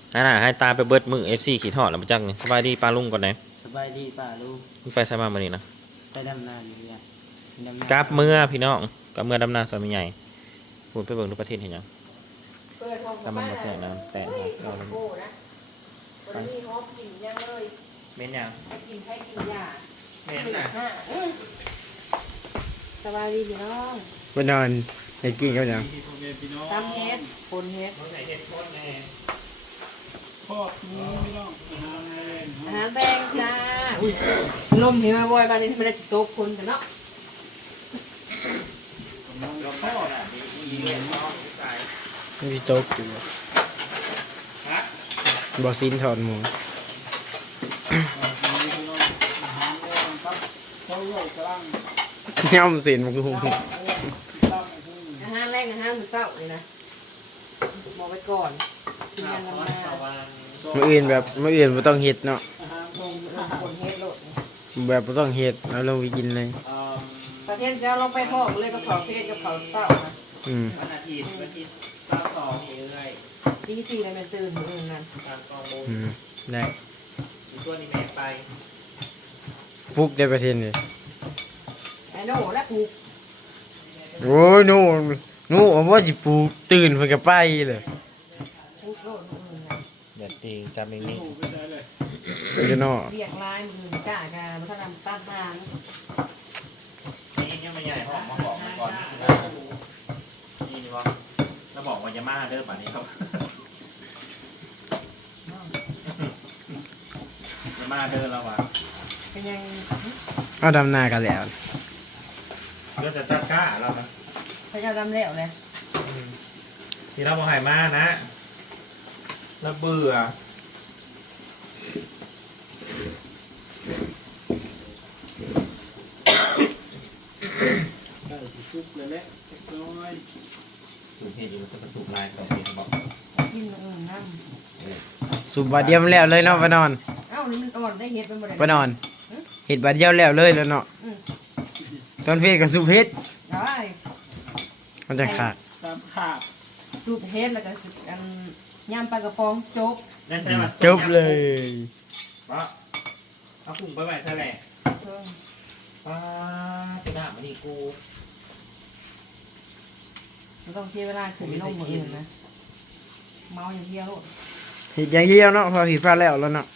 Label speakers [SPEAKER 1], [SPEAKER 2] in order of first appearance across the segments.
[SPEAKER 1] ให้ตาไปเบิดมือ FC ขี่ทอดแล้วมาจังนี่สบายดีปลาลุงก่อนไหน
[SPEAKER 2] สบายดีป่าลูก
[SPEAKER 1] มึงไปใช่มามื้อนี้นะ
[SPEAKER 2] ไปดำนาอยู่เนี่ยดำนา
[SPEAKER 1] กับเมื่อพี่น้องกับเมื่อดำนาซอยใหญ่พูดไปเบิ่งทุกประเทศเห็นยังกำลังมาแจกน้ำแต่เราเลย
[SPEAKER 3] โอ้นะวันนี้ฮอปกินยังเลย
[SPEAKER 1] เม่นยัง
[SPEAKER 3] ให้กินให้กินยา
[SPEAKER 1] เม่นนะ
[SPEAKER 3] สบายดีพี่น้อง
[SPEAKER 4] ไปนอนไปกินเขาอย่าง
[SPEAKER 3] ตำเฮ็ดปนเฮ็ด
[SPEAKER 1] ใส่เห็ดโคนแน่
[SPEAKER 3] อาหารแพงจ้าอุ้ยลมเห็นมาบ่อยบ้านนี้ไม่ได้สิโต๊ะคนกันเนาะ
[SPEAKER 1] เราพ่อน่ะมีเรื่องน้องใส่
[SPEAKER 4] ไม่มีโต๊ะอยู่
[SPEAKER 1] ฮะ
[SPEAKER 4] บอซินถอดหมูย่ำเสียนมันคือหู
[SPEAKER 3] อาหารแรงอาหารมื้อเช้าเลยนะบอกไว้ก่อนกินยังลำนา
[SPEAKER 4] มืออื่นแบบมืออื่นไม่ต้องเห็ดเนาะ
[SPEAKER 3] ปนเฮ็ดโลด
[SPEAKER 4] แบบไม่ต้องเห็ดแล้วลงไปกินเลย
[SPEAKER 3] ประเทศเจ้าลงไปพ่อเลยกับเขาเพศกับเขาเศร้านะ
[SPEAKER 1] วันอาทิตย์วันที่22เรื่อย
[SPEAKER 3] ตีสี่เลยมันตื่นมื้ออื่นนั่น
[SPEAKER 1] ตามกองมูล
[SPEAKER 4] ได้
[SPEAKER 1] อีกตัวนี้แม่ไป
[SPEAKER 4] ฟุกได้ประเทศเลย
[SPEAKER 3] ไอ้โน่และปลูก
[SPEAKER 4] โอ้ยนู่เอาว่าจิปลูกตื่นเพื่อไปเลย
[SPEAKER 3] ปลูกโลดมื้ออื่นน่ะ
[SPEAKER 1] อย่าตีจำเองนี่
[SPEAKER 4] อยู่นอก
[SPEAKER 3] เรียกลายมือจ้ากาพัฒนาต้านทาน
[SPEAKER 1] นี่ยังไม่ใหญ่หอมมาบอกมาก่อนนี่วะแล้วบอกว่าจะมาเด้อป่านนี้ครับจะมาเด้อแล้ววะ
[SPEAKER 3] เป็นยัง
[SPEAKER 4] เอาดำนากันแล้ว
[SPEAKER 1] เดี๋ยวจะตัดก้าเรานะ
[SPEAKER 3] พระเจ้าดำแล้วเลย
[SPEAKER 1] ที่เราบอกให้มานะเราเบื่อ
[SPEAKER 2] ได้สิซุปเลยแหละเล็กน้อย
[SPEAKER 1] สูบเห็ดอยู่สักสูบลายต่อไปเขาบอก
[SPEAKER 3] กินอื่นนั่ง
[SPEAKER 4] สูบบาดเดียวแล้วเลยเนาะไปนอน
[SPEAKER 3] เอ้านี่มันอ่อนได้เห็ดเป็นบ่ได้
[SPEAKER 4] ไปนอนเห็ดบาดเดียวแล้วเลยแล้วเนาะตอนเฟสกับสูบเห็ด
[SPEAKER 3] ได้
[SPEAKER 4] มันจะขาด
[SPEAKER 2] ตามขาบ
[SPEAKER 3] สูบเห็ดแล้วก็สิอันย่ำปลากระป๋องจบ
[SPEAKER 1] นั่นใช่ไหม
[SPEAKER 4] จบเลย
[SPEAKER 1] เพราะเอาพุ่งไปไหวซะแหละ
[SPEAKER 3] เพิ่ม
[SPEAKER 1] ป้าจะด่ามันนี่กู
[SPEAKER 3] มันต้องเสียเวลาขึ้นลงมืออื่นนะเมาอย่างเดียวโลด
[SPEAKER 4] เห็ดอย่างเดียวเนาะพอเห็ดฟ้าแล้วแล้วเนาะ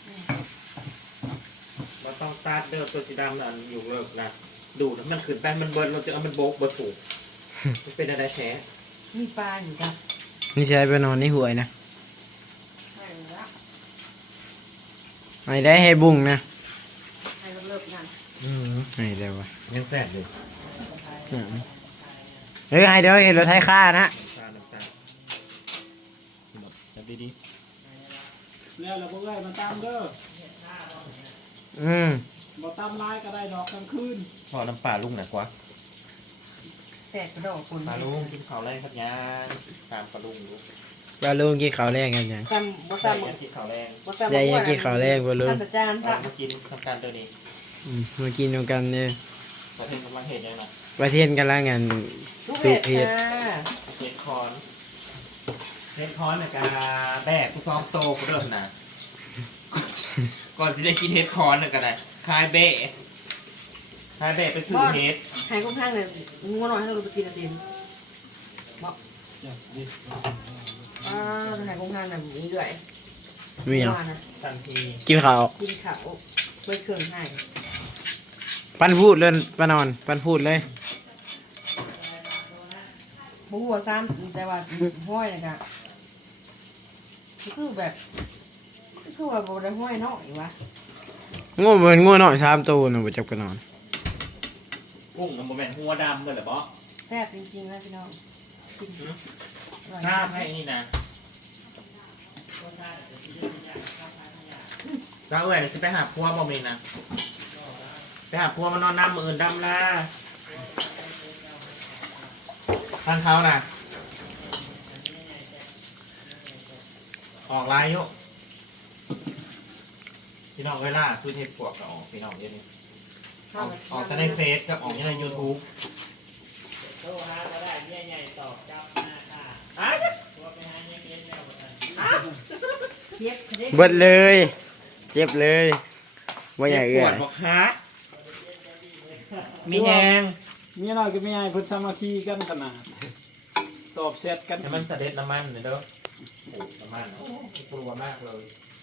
[SPEAKER 1] เราต้องสตาร์ทเดิมตัวสีดำนั่นอยู่เลิกนะดูดมันขึ้นไปมันเบิร์นเราจะเอามันโบกเบิร์ถูกมันเป็นอะไรแท้
[SPEAKER 3] มีปลาอยู่จ้ะ
[SPEAKER 4] นี่ใช้ไปนอนในหวยนะ
[SPEAKER 3] ให้ละ
[SPEAKER 4] ไม่ได้ให้บุ้งนะ
[SPEAKER 3] ให้เลิกงาน
[SPEAKER 4] ไม่ได้วะ
[SPEAKER 1] ยังแสบอยู่
[SPEAKER 4] เฮ้ยให้เดี๋ยวเห็นรถไทยค่านะ
[SPEAKER 1] น้ำตาหมดจับดี
[SPEAKER 2] แล้วเราก็เลยมาตามเด้อ
[SPEAKER 4] อืม
[SPEAKER 2] มาตามลายก็ได้ดอกกลางคืน
[SPEAKER 1] ๆพอน้ำปลาลุงหนักกว่า
[SPEAKER 3] แสกกระโดดคน
[SPEAKER 1] ปลาลุงกินข้าวแรงครับยานตามปลาลุงดู
[SPEAKER 4] ปลาลุงกินข้าวแรงกันยัง
[SPEAKER 3] ซ้ำบ่
[SPEAKER 1] ใช่
[SPEAKER 3] ซ้ำ
[SPEAKER 1] ยังกินข้าวแรง
[SPEAKER 3] บ่ซ้ำ
[SPEAKER 4] ยายยังกินข้าวแรงปลาลุง
[SPEAKER 3] ท่านอาจารย์
[SPEAKER 1] เรา
[SPEAKER 3] จ้ะ
[SPEAKER 1] มากินทำการตัวนี้
[SPEAKER 4] มากินด้วยกันเนี่ย
[SPEAKER 1] ประเทศกำลังเห็นยังนะ
[SPEAKER 4] ประเทศกันละงาน
[SPEAKER 3] ลูก
[SPEAKER 4] สู
[SPEAKER 3] เห็
[SPEAKER 4] บ
[SPEAKER 3] ด
[SPEAKER 4] เห็ด
[SPEAKER 1] เห็ดคอนเห็ดคอนน่ะกาแบกผู้ซ้อมโตกูเดิมนะก่อนที่ได้กินเห็ดคอนน่ะกันนะคายเบะคายเบะไปซื้อเห็ด
[SPEAKER 3] ให้ข้างๆเลยงัวน้อยให้เราไปกินอาทิตย์บอกให้ข้างๆน่ะมีด้วย
[SPEAKER 4] มีเหรอ
[SPEAKER 3] ว่านะ
[SPEAKER 1] ทันที
[SPEAKER 4] กินข้าว
[SPEAKER 3] กินข้าวไว้เครื่องให้
[SPEAKER 4] ปันพูดเลยปานอนปันพูดเลย
[SPEAKER 3] บ่ฮู้ว่าซ้ำแต่ว่าห้อยนะครับคือแบบคือว่าบ่ได้ห้อยน้อยวะ
[SPEAKER 4] โง่เหมือนโง่หน่อย3ตัวนะบ่จับกันนอน
[SPEAKER 1] กุ้งกับโมเมนต์หัวดำเลยเหรอบ๊อ
[SPEAKER 3] แซ่บจริงๆนะพี่น้องกินอร่อย
[SPEAKER 1] ทราบให้นี่นะจ้าเอ๋ยจะไปหาพัวบอมเองนะไปหาพัวมานอนน้ำมืออื่นดำล่าทางเขาน่ะออกไลน์อยุพี่น้องเวลาซื้อเทปปวกกับออกพี่น้องเดี๋ยวนี้ออกจะได้เฟซกับออกจะได้ยูทูบ
[SPEAKER 2] โทรหาก็ได้ใหญ่ตอบจับหน้าค่ะ
[SPEAKER 1] อ้าว
[SPEAKER 2] ตัวไปหาเงี้ยแล้วกัน
[SPEAKER 3] เจ็บเด้
[SPEAKER 4] เบิดเลยเจ็บเลยว่าใหญ่
[SPEAKER 1] ป
[SPEAKER 4] เอื้
[SPEAKER 1] ว
[SPEAKER 4] อ
[SPEAKER 1] ดบอกฮะมีแหง
[SPEAKER 2] มีน้อยก็มีไอ้เพิ่นสามัคคีกันขนาดตอบแชทกัน
[SPEAKER 1] ให้มันเสด็จน้ำมันเด้อโอ้น้ำมันกลัวมากเลย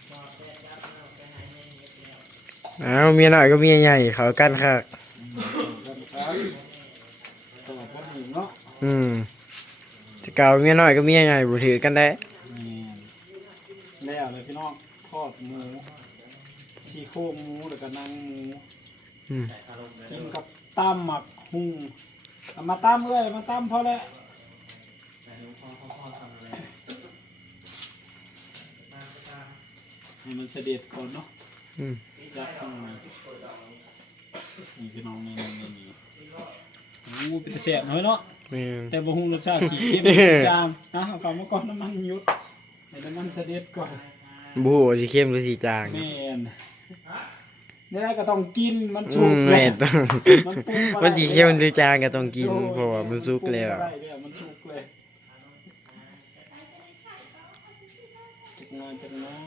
[SPEAKER 4] อ้าวเมียน้อยก็เมียใหญ่เขากันค่ะ
[SPEAKER 2] ตอบกันอยู่เนาะ
[SPEAKER 4] จะเก่าเมียน้อยก็เมียใหญ่บ่ถือกันได้
[SPEAKER 2] แล้วเลยพี่น้องทอดหมูซี่โครงหมูแล้วก็นังหมู
[SPEAKER 4] อืม
[SPEAKER 2] กินกับตำหมักหุงเอามาตำเลยมาตำพอแล้วให้มันเสด็จก่อนเนาะ
[SPEAKER 4] อืม
[SPEAKER 2] จะทำนี่พี่น้องนี่โอ้เป็นแสบน้อยเนาะ
[SPEAKER 4] แม่น
[SPEAKER 2] แต่บ่ฮู้รสชาติสีเข้มสีจางนะเอาเข้ามาก่อนน้ำมันหยุดให้น้ำมันเสด็จก่อน
[SPEAKER 4] บ่ฮู้ว่าสิเข้มหรือสิจาง
[SPEAKER 2] แม่นนี่ได้ก็ต้องกินมัน
[SPEAKER 4] อื
[SPEAKER 2] สุก
[SPEAKER 4] ม
[SPEAKER 2] แล้
[SPEAKER 4] แม่
[SPEAKER 2] วน
[SPEAKER 4] ต้อง
[SPEAKER 2] มันปรุงบ่
[SPEAKER 4] มัน
[SPEAKER 2] ได้
[SPEAKER 4] สิเข้มหรือจางก็ต้องกินเพราะว่ามันสุกแล้ว
[SPEAKER 2] มันปรุงบ่ได้เด้อมันสุกเลยจักหน้อย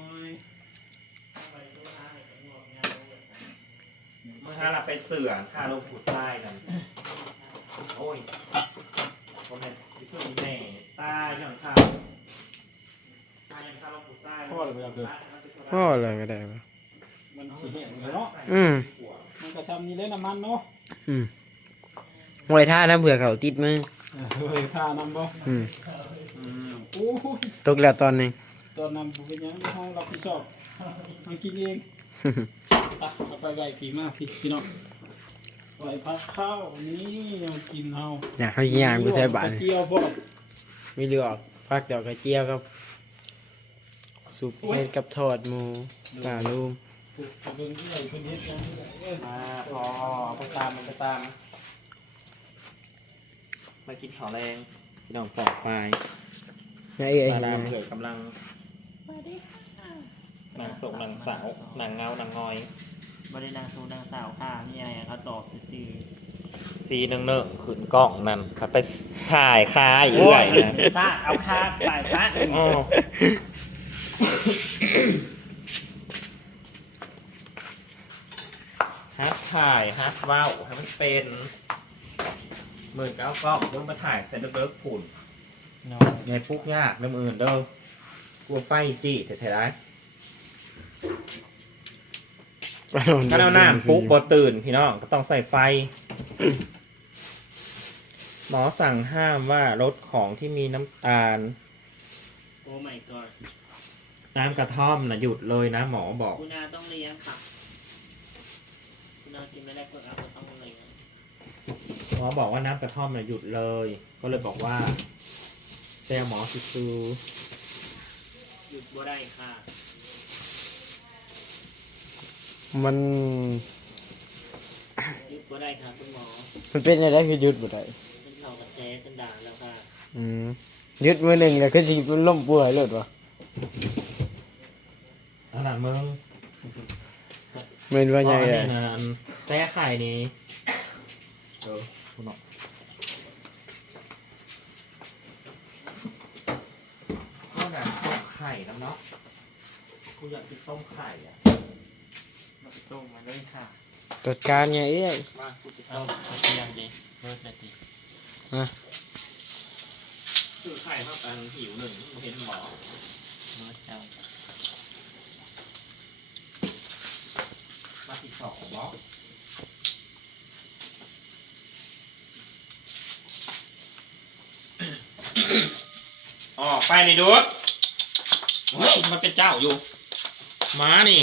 [SPEAKER 1] เมื่อเราไปเสือข้าลงผูดใต้กันโอ้ยผมเนี่ยที่เพื่อนแม่ตายอย่างข้าวตายอย่างข้าลงผูดใต้
[SPEAKER 2] พ่อเลยบ่อยากเกิด
[SPEAKER 4] พ่อเลยก็ได้ปะ
[SPEAKER 2] มันสิแห้งเลยเนาะ
[SPEAKER 4] อืม
[SPEAKER 2] มันก็ซ้ำนี่เลยน้ำมันเนาะ
[SPEAKER 4] ไว้ท่าน้ำเผื่อเขาติดมือ
[SPEAKER 2] เฮ้ยค่าน้ำบ่
[SPEAKER 4] อืม
[SPEAKER 2] โอ้ย
[SPEAKER 4] ตกแล้วตอนหนึง
[SPEAKER 2] ตอนนั้นบ่เป็นหยังเฮารับผิดชอบมันกินเองอ่ะเอาไปไว้พี่มาพี่น้องไว้พักข้าวนี่ยังกินเฮา
[SPEAKER 4] อยากให้ย่างกูใช้บาท
[SPEAKER 2] กระเจียวบ่
[SPEAKER 4] มีเลือกฟักดอกกระเจียวกับสุปเห็ดกับทอดหมูปลาลูม
[SPEAKER 2] ไปเบิ่งที่ไหนเพิ่นเฮ็ดหยังที่ไหนเอ้ย
[SPEAKER 1] มาพอเอาไปตามมันไปตามมากินข้าวแรงพี่น้องปอกไม้
[SPEAKER 4] ไงเอ้ย
[SPEAKER 1] ปลา
[SPEAKER 4] เห็น
[SPEAKER 1] ดาม
[SPEAKER 4] ไหม
[SPEAKER 1] เกิดกำลังนางศกนางสาวนางเงานางงอย
[SPEAKER 5] บรินางสูนางสาวค่ะนี่ไงเขาตอบซื่อ
[SPEAKER 1] ซีหนึ่งขืนกล้องนั่นครับไปถ่ายคาอยู่เรื่อยนะ
[SPEAKER 5] ๆซะเอาคาปลายซะ
[SPEAKER 1] อ๋อฮัทถ่ายฮัทว้าวให้มันเป็นมือก้าวกล้องเพิ่งมาถ่ายแต่เบิร์กผุ่น
[SPEAKER 5] เนาะ
[SPEAKER 1] ไงฟุกยากเรื่องอื่นเด้อกลัวไฟจี้แท้ๆได้ก็เอาน้ำฟุกบ่ตื่นพี่น้องก็ต้องใส่ไฟ หมอสั่งห้ามว่ารสของที่มีน้ำตาล
[SPEAKER 5] โอ้ my god
[SPEAKER 1] น้ำกระท่อมนะหยุดเลยนะหมอบอก
[SPEAKER 5] คุณอาต้องเลี้ยงค่ะคุณอากินไม่ได้ก็เอาต้องเลี้ยง
[SPEAKER 1] หมอบอกว่าน้ำกระท่อมนะหยุดเลย ก็เลยบอกว่าแต่หมอซื้อ
[SPEAKER 5] หยุดบ่ได้ค่ะ
[SPEAKER 4] มัน
[SPEAKER 5] หยุดบ่ได้ค่ะคุณหมอ
[SPEAKER 4] มันเป็นอะไรคือหยุดบ่ได้
[SPEAKER 5] เป็นเขากระแสกันด่าแล้วค่ะ
[SPEAKER 4] หยุดมือหนึ่งแล้วคือสิมันล้มป่วยเลยวะ
[SPEAKER 1] ขนาดมึง
[SPEAKER 4] เหมือนว่าไง
[SPEAKER 1] อ๋อ
[SPEAKER 4] อ่ะ
[SPEAKER 1] นี่นะแต่ไข่นี้คุณหมอก็แบบต้มไข่น้ำเนาะกูอยากกินต้มไข่อ่ะ
[SPEAKER 5] มาต้มมาเลยค่ะ
[SPEAKER 4] ตรวจการไงเอ้ย
[SPEAKER 1] มากูจะ
[SPEAKER 5] เอา
[SPEAKER 1] ต้ม
[SPEAKER 5] เอาเตียงดิเบิร์ดนาที
[SPEAKER 1] คือไข่เท่ากันหิวหนึ่งเห็นหมอ
[SPEAKER 5] เบิร์ดเอา
[SPEAKER 1] มาที่สองบล็อกอ๋อไปในดูดเฮ้ยมันเป็นเจ้าอยู่ม้านี่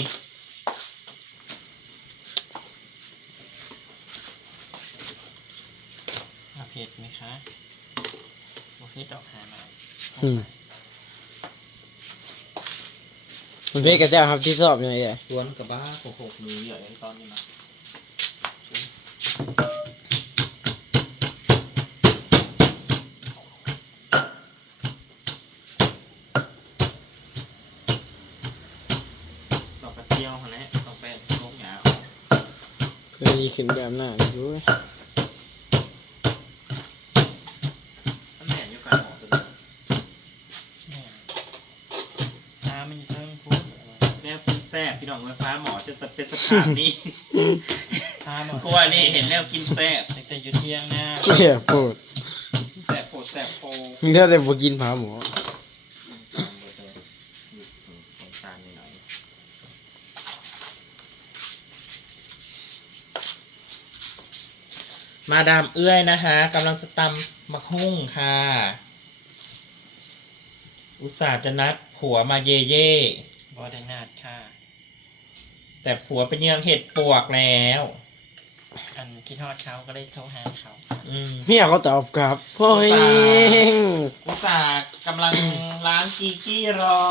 [SPEAKER 5] เอาเผ็ดไหมคะโอเคดอกหามา
[SPEAKER 4] มันเป็นกระเจ้าครับที่สอบยังไงอ่ะ
[SPEAKER 1] สวนกับบ้าโขกมือเยอะในตอนนี้นะดอกกระเจียวคนนี้ต้องเป็นลูกหยา
[SPEAKER 4] เคยดีขึ้นแบบหน้าดูไหม
[SPEAKER 1] ท่านแหน่อยู่กันหมอตัวนี้
[SPEAKER 5] เนี่ยน้ำมันอยู่เทิงพุ้ง
[SPEAKER 1] วกินแซ่บพี่น้องไฟฟ้าหมอจะเป็นสภาพนี้
[SPEAKER 5] พาหมด
[SPEAKER 1] กลัวนี่เห็นแล้วกินแซ่บ
[SPEAKER 5] แต่อยู่เที่ยงหน้า
[SPEAKER 4] เสียโปรด
[SPEAKER 1] แซ่บโคตรแซ่บโค
[SPEAKER 4] มีเท่าแต่บ่กินผาหมอ
[SPEAKER 1] มาดามเอื้อยนะคะกำลังจะตำมะฮุ่งค่ะ อุตส่าห์จะนัดผัวมาเย่
[SPEAKER 5] บอได้นาดค่ะ
[SPEAKER 1] แต่ผัวเป็นยังเห็ดปวกแล้ว
[SPEAKER 5] อันคิดฮอดเขาก็เลยโทรหาเขา
[SPEAKER 4] เมียเขาตอบกลับพ่อเอง
[SPEAKER 1] อุตส่าห์กำลังล้างกีกี้รอ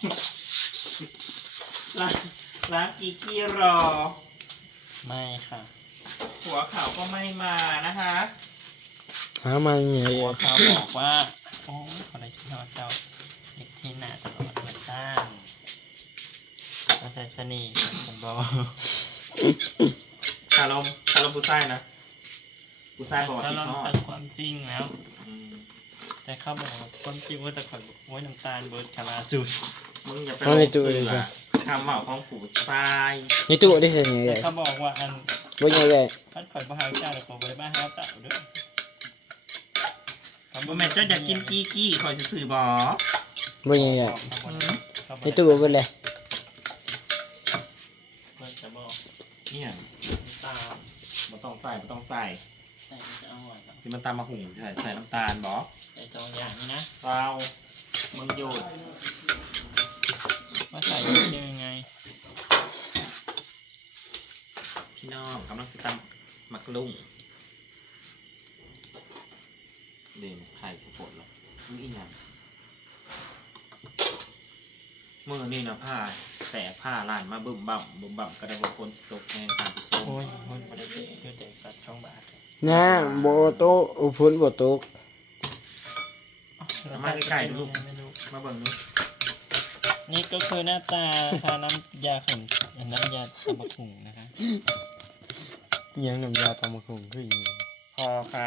[SPEAKER 1] ล้างกีกี้รอ
[SPEAKER 5] ไม่ค่ะ
[SPEAKER 1] ผัวเขาก็ไม่มานะคะ
[SPEAKER 4] หามาไง
[SPEAKER 5] ผัวเขาบอกว่าโอ้คนไหนคิดฮอดเจ้าเด็กที่หน้าตลอดมาสร้างมาใส่สนีผมบอก
[SPEAKER 1] คารมผู้ชายนะผู้ชายบอกว่า
[SPEAKER 5] ถ้า
[SPEAKER 1] ที่
[SPEAKER 5] เรา
[SPEAKER 1] ทอด
[SPEAKER 5] ตัดความจริงแล้ว แต่เขาบอกว่าความจริงว่าแต่ข่อยโอ้ยน้ำตาลเบิร์ดคาราสูตร
[SPEAKER 1] มึงอย่าไปลงเสือคำเหมาของผู้ชาย
[SPEAKER 4] ในตู้ได้เสียไง
[SPEAKER 5] แต่เขาบอกว่าอัน
[SPEAKER 4] บ่ยังไง
[SPEAKER 5] ท่านข่อยบ้าหาเจ้าแต่ข่อยบ่ได้บ้าหาเต่าด้วย
[SPEAKER 1] บ่แม่นเจ้าอยากกินกี้กี้คอยสื่อๆบอ
[SPEAKER 4] บ่ยังไง
[SPEAKER 5] เขา
[SPEAKER 4] ในตู้เบิดเลย
[SPEAKER 5] เพิ่นจะบอก
[SPEAKER 1] เนี่ย
[SPEAKER 5] น้ำตาล
[SPEAKER 1] บ่ต้องใส่บ่ต้องใส่
[SPEAKER 5] ใส่มันจะอร่อยครับ
[SPEAKER 1] ที่มันตำมะหุ่งใส่น้ำตาลบอ
[SPEAKER 5] ใส่สองอย่างนี้นะ
[SPEAKER 1] เรามึงหยุด
[SPEAKER 5] ว่าใส่ยังไง
[SPEAKER 1] พี่น้องกำลังสิตำมักลุ่งเด่นไข่ทุกคนหรอกมึงอีหยังมือนี่นะผ้าแต่ผ้าลานมาบึ้มบั่มกระดาษคนสตกแห้งตามผู้ส้ม
[SPEAKER 5] โอ้ยมันบ่ได้เจ๊เดี๋ยวเด็กตัดช่องบาท
[SPEAKER 4] นะบ่โตะอุพุนบ่ตก
[SPEAKER 1] มาใกล้ๆลูกมาเบิ่งนี่
[SPEAKER 5] นี่ก็คือหน้าตาทาน้ำยาขนน้ำยาตะบักหุ่งนะคะ
[SPEAKER 4] ยังน้ำยาตำมะคุงคืออี
[SPEAKER 1] พอค่ะ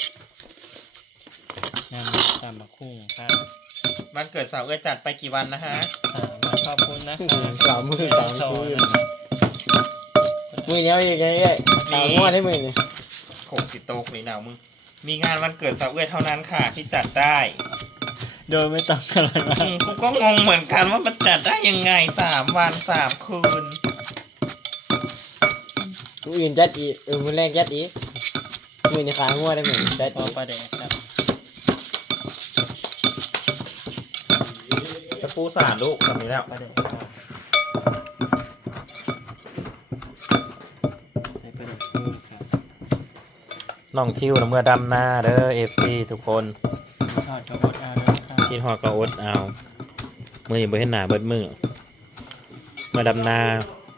[SPEAKER 5] น้ำตะบักหุ่งค่ะ
[SPEAKER 1] วันเกิดสาวเอ้ยจัดไปกี่วันนะฮะ
[SPEAKER 5] มาขอบคุณนะคะ
[SPEAKER 4] สามมื้อสามคืน
[SPEAKER 5] นะคะ
[SPEAKER 4] มื้อเดียวอีกไงเอ้ยถามว่าได้มื้อนี่
[SPEAKER 1] โขกสิโตกนี่หนาวมึงมีงานวันเกิดสาวเอ้ยเท่านั้นค่ะที่จัดได้
[SPEAKER 5] โดยไม่ต้องอะไรมาก
[SPEAKER 1] กูก็งงเหมือนกันว่ามันจัดได้ยังไง3 วัน 3 คืน
[SPEAKER 4] มื้ออื่นจัดอีกมื้อแรกจัดอีกมื้อนี้ขางัวได้มื้อจัด
[SPEAKER 5] พอ
[SPEAKER 4] อีก
[SPEAKER 5] ประเด็นครับ
[SPEAKER 1] จะปูสารลูกแบบนี้แล้ว
[SPEAKER 5] ประเด็นครับใส่ประเด็นเพิ่มครับ
[SPEAKER 1] น้องทิวนะเมื่อดำหน้าเด้อ FC ทุกคน
[SPEAKER 5] ทอดกระบดเอาเลยนะครับ
[SPEAKER 1] คิดฮอดก็อดเอามือนี่บ่เห็นหน้าเบิดมือเมื่อดำหน้า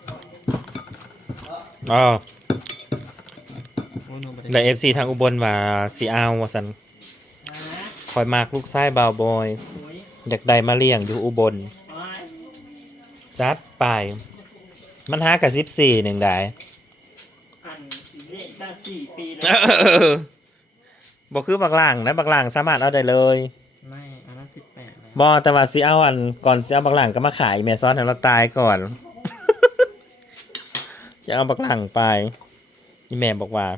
[SPEAKER 1] อ๋อ
[SPEAKER 5] โอ้ยหนูประเด็น
[SPEAKER 1] และ FC ทางอุบลว่าสิเอาว่าซั่นคอยมากลูกชายบ่าวบอย อยากได้มาเลี้ยงอยู่อุบล จัดไป มันหากับ14หนึ่งได้
[SPEAKER 5] อันเล่นตั้ง4 ปีแล้ว
[SPEAKER 1] บอกคือบักหลังนะบักหลังสามารถเอาได้เลย
[SPEAKER 5] ไม่อันนั้น18แล้ว
[SPEAKER 1] บอแต่ว่าสิเอาอันก่อนสิเอาบักหลังก็มาขายแม่ซ้อนให้เราตายก่อน จะเอาบักหลังไปนี่แม่บอกว่า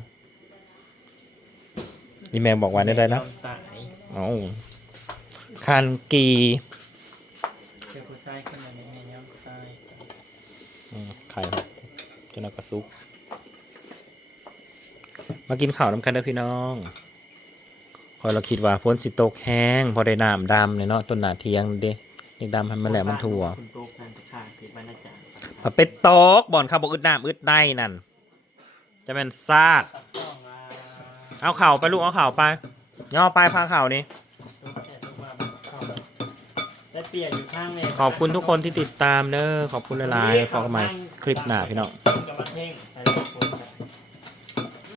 [SPEAKER 1] ได้เลยนะ
[SPEAKER 5] ตาย
[SPEAKER 1] เอาคันกี
[SPEAKER 5] เจอผู้ชายขึ้นมาในแม่ย่อมตาย
[SPEAKER 1] ไข่ครับจนเอากระซุกมากินข้าวน้ำกันเด้อพี่น้องคอยเราคิดว่าพ้นสิตกแห้งพอได้น้ำดำเลยเนาะต้นหนาเทียงเด้เด็กดำให้มันแหลมมันถั่ว
[SPEAKER 5] คุณโต๊ะนั่นจะขาดคือบ้านอาจารย์
[SPEAKER 1] พอไปตกบ่อนข้าวบกอึดน้ำอึดในนั่นจะเป็นซาดเอาเข่าไปลูกเอาเข่าไปย่อไปพาเข่านี่
[SPEAKER 5] ได้เปลี่ยนอยู่ข้างเลย
[SPEAKER 1] ขอบคุณทุกคนที่ติดตามเด้อขอบคุณหลายๆขอกันใหม่คลิปหน้าพี่น้อง
[SPEAKER 5] กับมาเท่งใส่